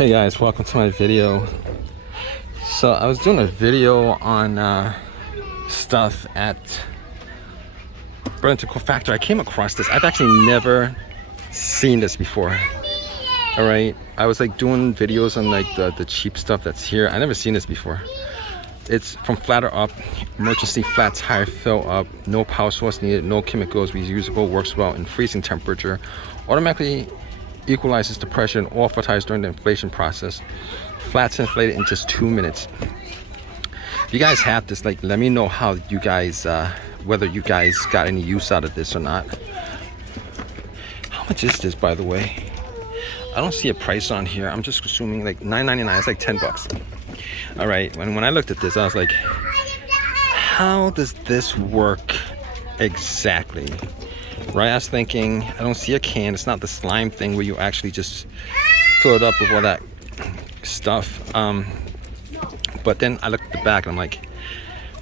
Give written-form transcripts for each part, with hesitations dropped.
Hey guys, welcome to my video. So I was doing a video on stuff at Burlington Core Factory. I came across this. I've actually never seen this before. All right, I was like doing videos on like the cheap stuff that's here. I never seen this before. It's from FlatterUP, emergency flat tire fill up, no power source needed, no chemicals, reusable, works well in freezing temperature, automatically equalizes the pressure in all flat tires during the inflation process. Flats inflated in just 2 minutes. If you guys have this, like, let me know how you guys, whether you guys got any use out of this or not. How much is this, by the way? I don't see a price on here. I'm just assuming like $9.99. It's like 10 bucks. All right, when I looked at this, I was like, how does this work exactly? Right, I was thinking, I don't see a can. It's not the slime thing where you actually just fill it up with all that stuff. But then I looked at the back and I'm like,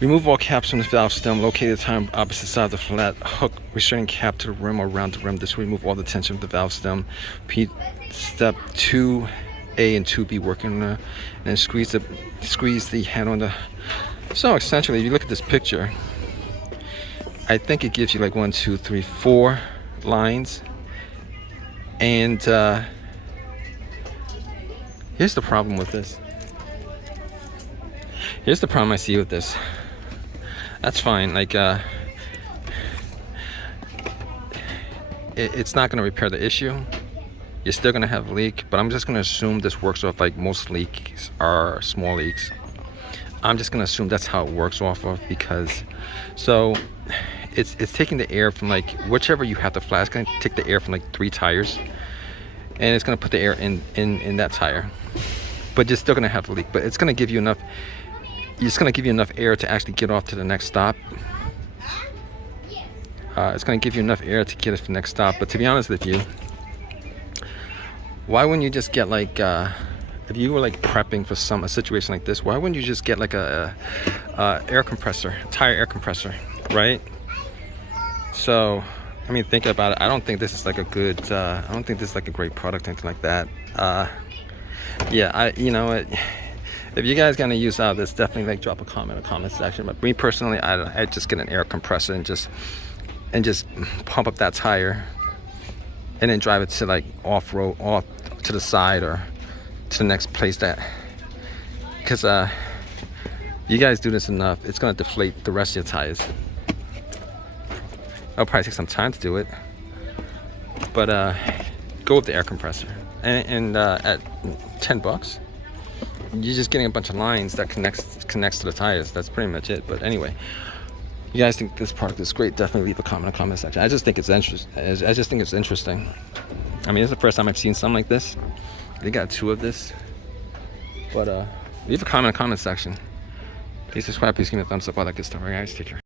remove all caps from the valve stem, locate the tire on opposite side of the flat, hook restraining cap to the rim or around the rim. This will remove all the tension of the valve stem. Step 2A and 2B working and then squeeze the handle on the. So essentially, if you look at this picture, I think it gives you like 1, 2, 3, 4 lines. And here's the problem with this. Here's the problem I see with this. That's fine. Like, it's not going to repair the issue. You're still going to have a leak, but I'm just going to assume this works off like most leaks are small leaks. I'm just going to assume that's how it works off of, because so it's taking the air from like whichever you have the flat. It's going to take the air from like 3 tires, and it's going to put the air in that tire. But you're still going to have a leak. But it's going to give you enough. It's going to give you enough air to actually get off to the next stop. It's going to give you enough air to get us to the next stop. But to be honest with you, why wouldn't you just get like if you were like prepping for a situation like this, why wouldn't you just get like a air compressor, tire air compressor, right? So, I mean, think about it. I don't think this is like a good. I don't think this is like a great product, anything like that. Yeah, you know what? If you guys gonna use out of this, definitely like drop a comment in the comment section. But me personally, I just get an air compressor and just pump up that tire, and then drive it to like off to the side or to the next place that, because you guys do this enough, it's gonna deflate the rest of your tires. It'll probably take some time to do it, but go with the air compressor. And at 10 bucks, you're just getting a bunch of lines that connects to the tires. That's pretty much it. But anyway, you guys think this product is great, definitely leave a comment in the comment section. I just think it's interesting. I mean, it's the first time I've seen something like this. They got 2 of this. But leave a comment in the comment section. Please subscribe, please give me a thumbs up, all that good stuff. Alright guys, take care.